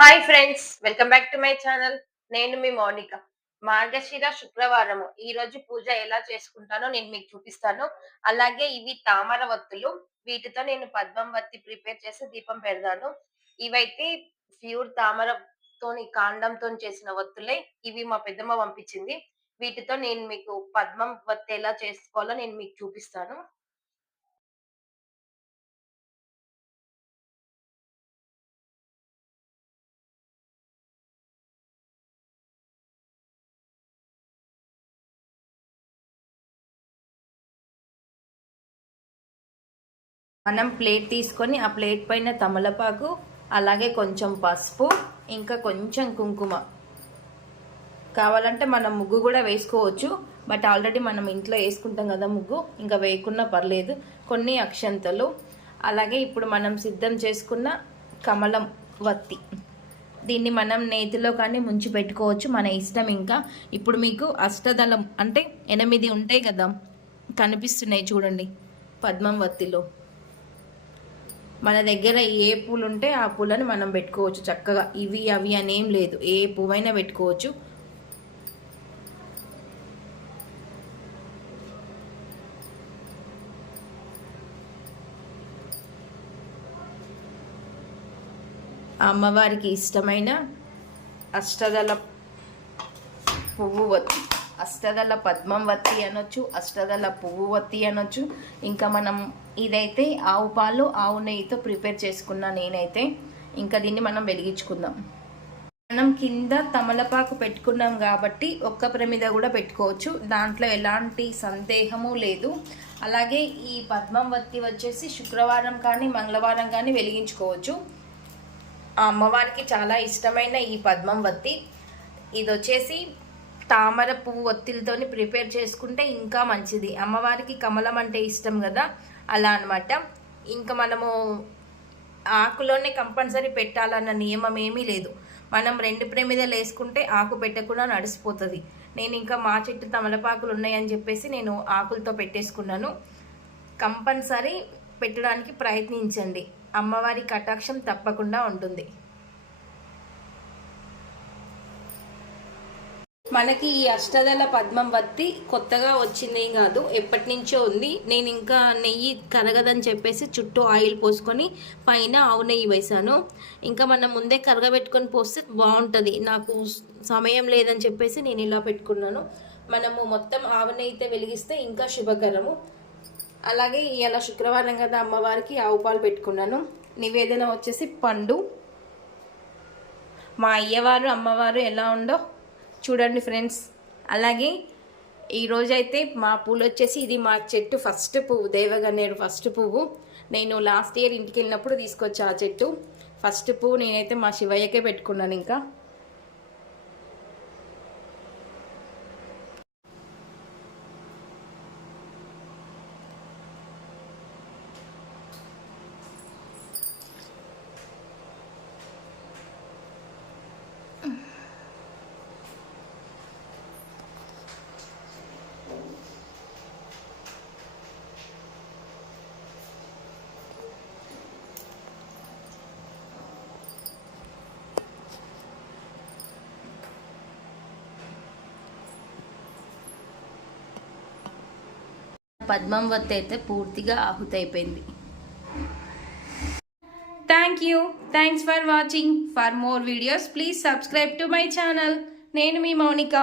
Hi friends welcome back to my channel నేను మీ మౌనిక. మార్గశిర శుక్రవారము. ఈ రోజు పూజ ఎలా చేసుకుంటానో నేను మీకు చూపిస్తాను. అలాగే ఇవి తామర వత్తులు. వీటితో నేను పద్మం వత్తి ప్రిపేర్ చేసి దీపం పెడతాను. ఇవైతే ప్యూర్ తామరతోని కాండంతో చేసిన వత్తులే. ఇవి మా పెద్దమ్మ పంపించింది. వీటితో నేను మీకు పద్మం వత్తి ఎలా చేసుకోవాలో నేను మీకు చూపిస్తాను. మనం ప్లేట్ తీసుకొని ఆ ప్లేట్ పైన తమలపాకు అలాగే కొంచెం పసుపు ఇంకా కొంచెం కుంకుమ. కావాలంటే మనం ముగ్గు కూడా వేసుకోవచ్చు బట్ ఆల్రెడీ మనం ఇంట్లో వేసుకుంటాం కదా ముగ్గు ఇంకా వేయకున్నా పర్లేదు. కొన్ని అక్షంతలు అలాగే ఇప్పుడు మనం సిద్ధం చేసుకున్న కమలం వత్తి. దీన్ని మనం నేతిలో కానీ ముంచి పెట్టుకోవచ్చు మన ఇష్టం ఇంకా. ఇప్పుడు మీకు అష్టదళం అంటే ఎనిమిది ఉంటాయి కదా కనిపిస్తున్నాయి చూడండి పద్మం వత్తిలో. మన దగ్గర ఏ పూలు ఉంటే ఆ పూలను మనం పెట్టుకోవచ్చు చక్కగా. ఇవి అవి అని లేదు. ఏ పువ్వైనా పెట్టుకోవచ్చు. అమ్మవారికి ఇష్టమైన అష్టదళ పువ్వు వత్తి అష్టదళ పద్మం వత్తి అనొచ్చు అష్టదళ పువ్వు వత్తి అనొచ్చు. ఇంకా మనం ఇదైతే ఆవు పాలు ఆవు నెయ్యితో ప్రిపేర్ చేసుకున్నా నేనైతే ఇంకా దీన్ని మనం వెలిగించుకుందాం. మనం కింద తమలపాకు పెట్టుకున్నాం కాబట్టి ఒక్క ప్రమిద కూడా పెట్టుకోవచ్చు. దాంట్లో ఎలాంటి సందేహము లేదు. అలాగే ఈ పద్మం వత్తి వచ్చేసి శుక్రవారం కానీ మంగళవారం కానీ వెలిగించుకోవచ్చు. ఆ అమ్మవారికి చాలా ఇష్టమైన ఈ పద్మం వత్తి. ఇది వచ్చేసి తామర పువ్వు ఒత్తిలతోని ప్రిపేర్ చేసుకుంటే ఇంకా మంచిది. అమ్మవారికి కమలం అంటే ఇష్టం కదా? అలా అనమాట ఇంకా మనము ఆకులోనే కంపల్సరీ పెట్టాలన్న నియమం ఏమీ లేదు. మనం రెండు ప్రమిదలు వేసుకుంటే ఆకు పెట్టకుండా నడిచిపోతుంది నేను ఇంకా మా చెట్టు తమలపాకులు ఉన్నాయని చెప్పేసి నేను ఆకులతో పెట్టేసుకున్నాను. కంపల్సరీ పెట్టడానికి ప్రయత్నించండి. అమ్మవారి కటాక్షం తప్పకుండా ఉంటుంది. మనకి ఈ అష్టదళ పద్మం వత్తి కొత్తగా వచ్చింది కాదు ఎప్పటి నుంచో ఉంది. నేను ఇంకా నెయ్యి కరగదని చెప్పేసి చుట్టూ ఆయిల్ పోసుకొని పైన ఆవు నెయ్యి వేసాను ఇంకా మనం ముందే కరగబెట్టుకొని పోస్తే బాగుంటుంది. నాకు సమయం లేదని చెప్పేసి నేను ఇలా పెట్టుకున్నాను. మనము మొత్తం ఆవు నెయ్యితో వెలిగిస్తే ఇంకా శుభకరము. అలాగే ఇలా శుక్రవారం కదా అమ్మవారికి ఆవు పాలు పెట్టుకున్నాను. నివేదన వచ్చేసి పండు. మా అయ్యవారు అమ్మవారు ఎలా ఉండో చూడండి ఫ్రెండ్స్. అలాగే ఈరోజైతే మా పూలు వచ్చేసి ఇది మా చెట్టు ఫస్ట్ పువ్వు దేవగన్నేరు ఫస్ట్ పువ్వు. నేను లాస్ట్ ఇయర్ ఇంటికి వెళ్ళినప్పుడు తీసుకొచ్చా ఆ చెట్టు. ఫస్ట్ పువ్వు నేనైతే మా శివయ్యకే పెట్టుకున్నాను ఇంకా. పద్మం వత్తి అయితే పూర్తిగా ఆహుతైపోయింది. Thank you thanks for watching for more videos please subscribe to my channel నేను మీ మౌనిక.